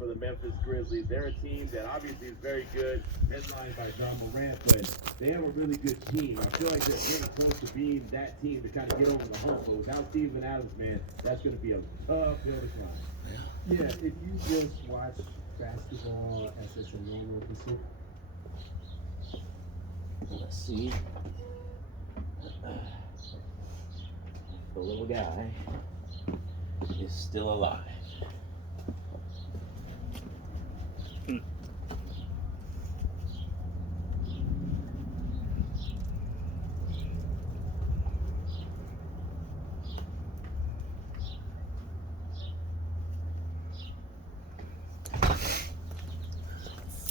for the Memphis Grizzlies. They're a team that obviously is very good, headlined by John Morant, but they have a really good team. I feel like they're getting close to being that team to kind of get over the hump. But without Steven Adams, man, that's going to be a tough hill to climb. Yeah, if you just watch basketball as it's a normal pursuit. Let's see. The little guy is still alive.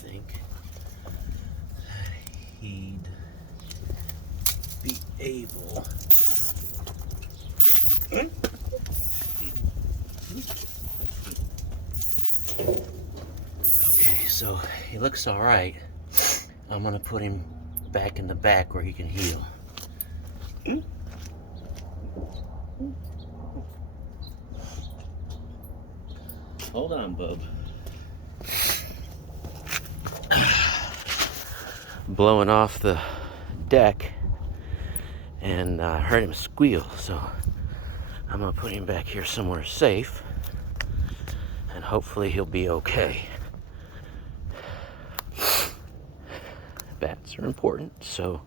Think that he'd be able. Okay, so he looks all right. I'm gonna put him back in the back where he can heal. Hold on, bub. Blowing off the deck and heard him squeal, so I'm gonna put him back here somewhere safe and hopefully he'll be okay. Bats are important, so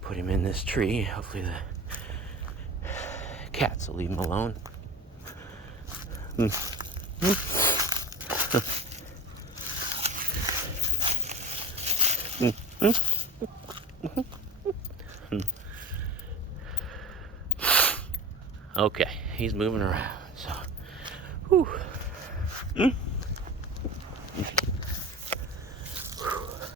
put him in this tree. Hopefully the cats will leave him alone. Okay, he's moving around, so whew.